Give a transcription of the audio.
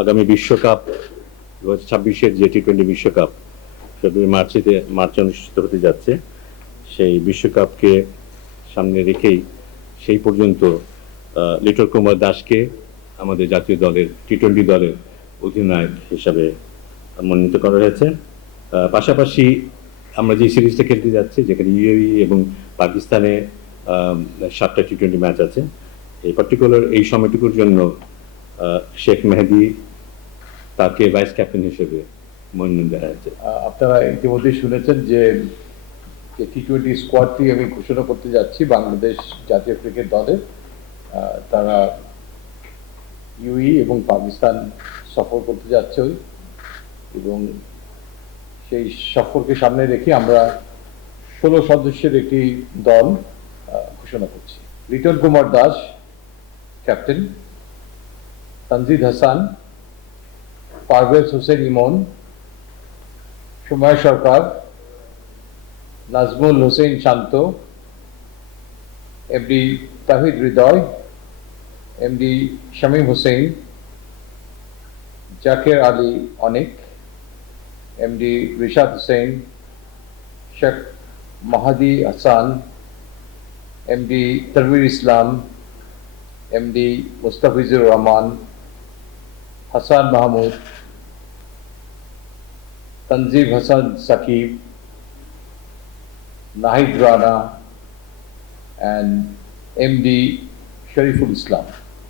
আগামী বিশ্বকাপ দু হাজার ছাব্বিশের যে টি টোয়েন্টি বিশ্বকাপ ফেব্রুয়ারি মার্চেতে, মার্চে অনুষ্ঠিত হতে যাচ্ছে। সেই বিশ্বকাপকে সামনে রেখেই সেই পর্যন্ত লিটল কুমার দাসকে আমাদের জাতীয় দলের টি টোয়েন্টি দলের অধিনায়ক হিসাবে মনোনীত করা হয়েছে। পাশাপাশি আমরা যে সিরিজটা খেলতে যাচ্ছি, যেখানে ইউএই এবং পাকিস্তানে সাতটা টি টোয়েন্টি ম্যাচ আছে, এই পার্টিকুলার এই সময়টুকুর জন্য শেখ মেহেদি তাকে ভাইস ক্যাপ্টেন হিসেবে মনোনয়ন দেওয়া হয়েছে আপনারা ইতিমধ্যে শুনেছেন যে টি টোয়েন্টি স্কোয়াডটি আমি ঘোষণা করতে যাচ্ছি বাংলাদেশ জাতীয় ক্রিকেট দলে। তারা ইউই এবং পাকিস্তান সফর করতে যাচ্ছে এবং সেই সফরকে সামনে রেখে আমরা ষোলো সদস্যের একটি দল ঘোষণা করছি। Liton Kumar Das, captain. Tanzid Hasan Parvez Hossain Emon, Soumya Sarkar, Najmul Hossain Shanto, MD Tawhid Hridoy, MD Shamim Hossain, Jaker Ali Anik, MD Rishad Hossain, Sheikh Mahedi Hasan MD Tanvir Islam, MD Mustafizur Rahman, Hasan Mahmud Tanzim Hasan Saqib, Nahid Rana, and MD Shariful Islam.